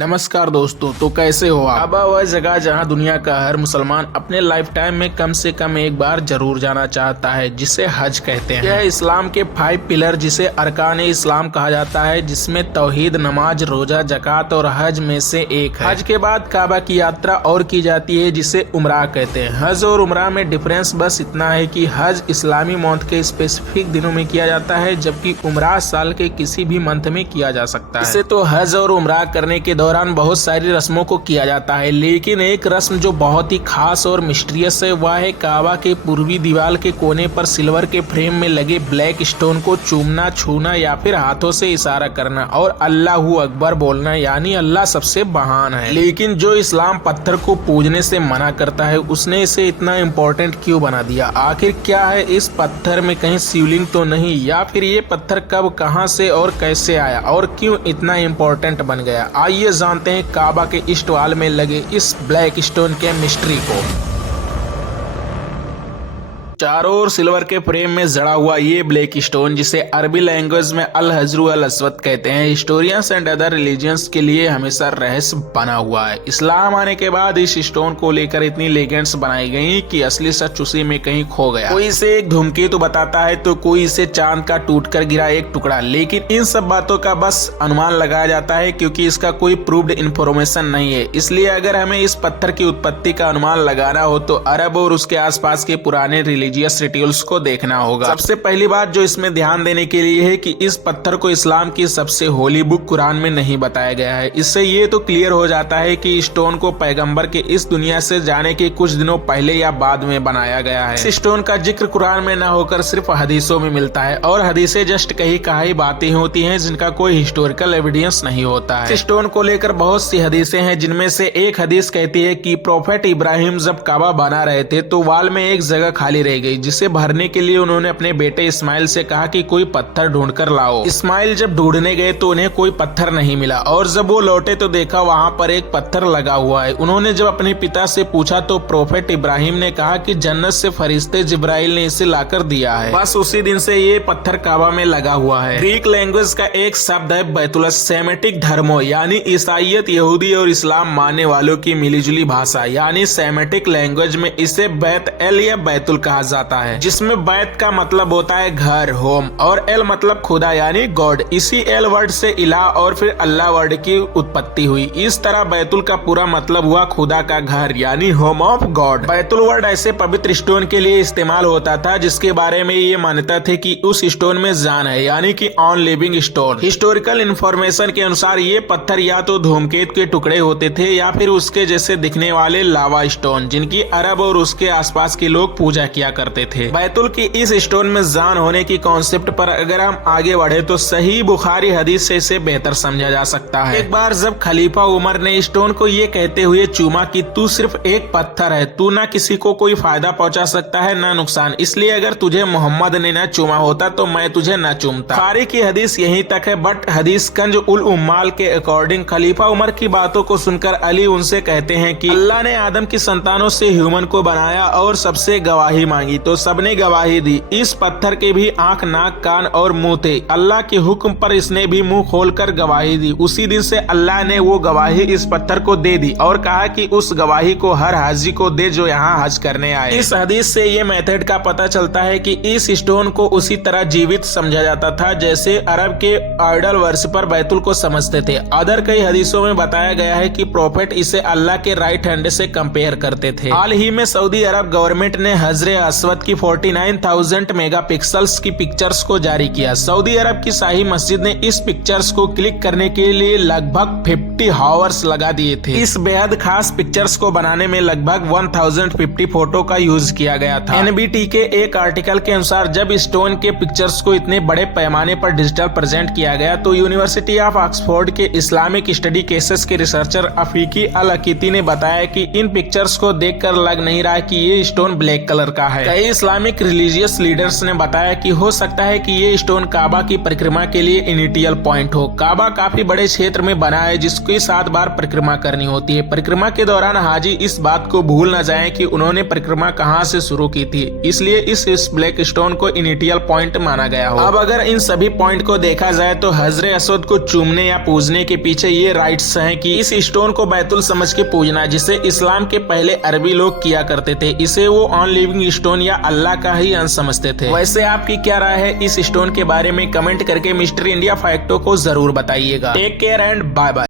नमस्कार दोस्तों, तो कैसे हो आप? काबा वह जगह जहां दुनिया का हर मुसलमान अपने लाइफ टाइम में कम से कम एक बार जरूर जाना चाहता है, जिसे हज कहते हैं। यह इस्लाम के 5 पिलर जिसे अरकान इस्लाम कहा जाता है, जिसमें तौहीद, नमाज, रोजा, जकात और हज में से एक है। हज के बाद काबा की यात्रा और की जाती है, जिसे उम्रा कहते हैं। हज और उम्रा में डिफरेंस बस इतना है कि हज इस्लामी मंथ के स्पेसिफिक दिनों में किया जाता है, जबकि उम्रा साल के किसी भी मंथ में किया जा सकता है। इसे तो हज और उम्रा करने के दौरान बहुत सारी रस्मों को किया जाता है, लेकिन एक रस्म जो बहुत ही खास और मिस्टीरियस है वह है काबा के पूर्वी दीवार के कोने पर सिल्वर के फ्रेम में लगे ब्लैक स्टोन को चूमना, छूना या फिर हाथों से इशारा करना और अल्लाहू अकबर बोलना, यानी अल्लाह सबसे महान है। लेकिन जो इस्लाम पत्थर को पूजने से मना करता है, उसने इसे इतना इम्पोर्टेंट क्यों बना दिया? आखिर क्या है इस पत्थर में? कहीं शिवलिंग तो नहीं? या फिर ये पत्थर कब, कहां से और कैसे आया और क्यों इतना इम्पोर्टेंट बन गया? आइए जानते हैं काबा के ईस्ट वॉल में लगे इस ब्लैक स्टोन के मिस्ट्री को। चारों ओर सिल्वर के फ्रेम में जड़ा हुआ ये ब्लैक स्टोन, जिसे अरबी लैंग्वेज में अल हजरू अल अस्वद कहते हैं, हिस्टोरियंस एंड अदर रिलीजियंस के लिए हमेशा रहस्य बना हुआ है। इस्लाम आने के बाद इस स्टोन को लेकर इतनी लेजेंड्स बनाई गई कि असली सच उसी में कहीं खो गया। कोई इसे एक धूमकेतु बताता है तो कोई इसे चांद का टूटकर गिरा एक टुकड़ा, लेकिन इन सब बातों का बस अनुमान लगाया जाता है, क्योंकि इसका कोई प्रूव्ड इन्फॉर्मेशन नहीं है। इसलिए अगर हमें इस पत्थर की उत्पत्ति का अनुमान लगाना हो तो अरब और उसके आसपास के पुराने रिलीजियस को देखना होगा। सबसे पहली बात जो इसमें ध्यान देने के लिए है कि इस पत्थर को इस्लाम की सबसे होली बुक कुरान में नहीं बताया गया है। इससे ये तो क्लियर हो जाता है कि स्टोन को पैगंबर के इस दुनिया से जाने के कुछ दिनों पहले या बाद में बनाया गया है। इस स्टोन का जिक्र कुरान में न होकर सिर्फ हदीसों में मिलता है, और हदीसें जस्ट कही कहाई बातें होती हैं जिनका कोई हिस्टोरिकल एविडेंस नहीं होता है। इस स्टोन को लेकर बहुत सी हदीसें हैं, जिनमें से एक हदीस कहती है कि प्रोफेट इब्राहिम जब काबा बना रहे थे तो वाल में एक जगह खाली रह गई, जिसे भरने के लिए उन्होंने अपने बेटे इस्माइल से कहा कि कोई पत्थर ढूंढकर लाओ। इस्माइल जब ढूंढने गए तो उन्हें कोई पत्थर नहीं मिला, और जब वो लौटे तो देखा वहां पर एक पत्थर लगा हुआ है। उन्होंने जब अपने पिता से पूछा तो प्रोफेट इब्राहिम ने कहा कि जन्नत से फरिश्ते जिब्राइल ने इसे लाकर दिया है। बस उसी दिन से ये पत्थर काबा में लगा हुआ है। ग्रीक लैंग्वेज का एक शब्द है बैतुल, सेमेटिक धर्मों यानी ईसाइयत, यहूदी और इस्लाम मानने वालों की मिलीजुली भाषा, यानी सेमेटिक लैंग्वेज में इसे बैत एल या बैतुल कहा जाता है, जिसमें बैत का मतलब होता है घर, होम, और एल मतलब खुदा यानी गॉड। इसी एल वर्ड से इलाह और फिर अल्लाह वर्ड की उत्पत्ति हुई। इस तरह बैतुल का पूरा मतलब हुआ खुदा का घर यानी home of God. Betul word ऐसे पवित्र स्टोन के लिए इस्तेमाल होता था जिसके बारे में ये मान्यता थी कि उस स्टोन में जान है, यानी कि on living stone. Historical information के अनुसार ये पत्थर या तो धूमकेतु के टुकड़े होते थे या फिर उसके जैसे दिखने वाले लावा स्टोन, जिनकी अरब और उसके आसपास के लोग पूजा किया करते थे। बैतुल की इस स्टोन में जान होने की कॉन्सेप्ट पर अगर हम आगे बढ़े तो सही बुखारी हदीस से इसे बेहतर समझा जा सकता है। एक बार जब खलीफा उमर ने स्टोन को ये कहते हुए चूमा कि तू सिर्फ एक पत्थर है, तू ना किसी को कोई फायदा पहुंचा सकता है ना नुकसान, इसलिए अगर तुझे मोहम्मद ने ना चूमा होता तो मैं तुझे ना चूमता। बुखारी की हदीस यहीं तक है, बट हदीस कंज उल उम्माल के अकॉर्डिंग खलीफा उमर की बातों को सुनकर अली उनसे कहते हैं कि अल्लाह ने आदम की संतानों से ह्यूमन को बनाया और सबसे गवाही मांगी तो सबने गवाही दी। इस पत्थर के भी आंख, नाक, कान और मुंह थे। अल्लाह के हुक्म पर इसने भी मुंह खोलकर गवाही दी। उसी दिन से अल्लाह ने वो गवाही इस पत्थर को दे दी और कहा कि उस गवाही को हर हाजी को दे जो यहाँ हज करने आए। इस हदीस से ये मेथड का पता चलता है कि इस स्टोन को उसी तरह जीवित समझा जाता था जैसे अरब के आइडल वर्शिपर बैतुल को समझते थे। अदर कई हदीसों में बताया गया है कि प्रोफेट इसे अल्लाह के राइट हैंड से कंपेयर करते थे। हाल ही में सऊदी अरब गवर्नमेंट ने हजरे अस्वद की 49,000 मेगापिक्सल्स की पिक्चर्स को जारी किया। सऊदी अरब की शाही मस्जिद ने इस पिक्चर्स को क्लिक करने के लिए लगभग 50 हावर्स लगा दिए थे। इस बेहद खास पिक्चर्स को बनाने में लगभग 1050 फोटो का यूज किया गया था। एनबीटी के एक आर्टिकल के अनुसार जब स्टोन के पिक्चर्स को इतने बड़े पैमाने पर डिजिटल प्रेजेंट किया गया तो यूनिवर्सिटी ऑफ ऑक्सफोर्ड के इस्लामिक स्टडी केसेस के रिसर्चर अफीकी अल अकीती ने बताया कि इन पिक्चर्स को देखकर लग नहीं रहा कि ये स्टोन ब्लैक कलर का है। है। कई इस्लामिक रिलीजियस लीडर्स ने बताया कि हो सकता है कि ये स्टोन काबा की परिक्रमा के लिए इनिशियल पॉइंट हो। काबा काफी बड़े क्षेत्र में बना है जिसकी 7 बार परिक्रमा करनी होती है। परिक्रमा के दौरान हाजी इस बात को भूल न जाएं कि उन्होंने परिक्रमा कहां से शुरू की थी, इसलिए इस ब्लैक स्टोन को इनिशियल पॉइंट माना गया हो। अब अगर इन सभी पॉइंट को देखा जाए तो हजरे असवद को चूमने या पूजने के पीछे ये राइट्स हैं कि इस स्टोन को बैतुल समझ के पूजना, जिसे इस्लाम के पहले अरबी लोग किया करते थे। इसे वो ऑन लिविंग स्टोन या अल्लाह का ही अंश समझते थे। वैसे आपकी क्या राय है इस स्टोन के बारे में? कमेंट करके मिस्टर इंडिया फैक्टो को जरूर बताइएगा। Take care and bye bye.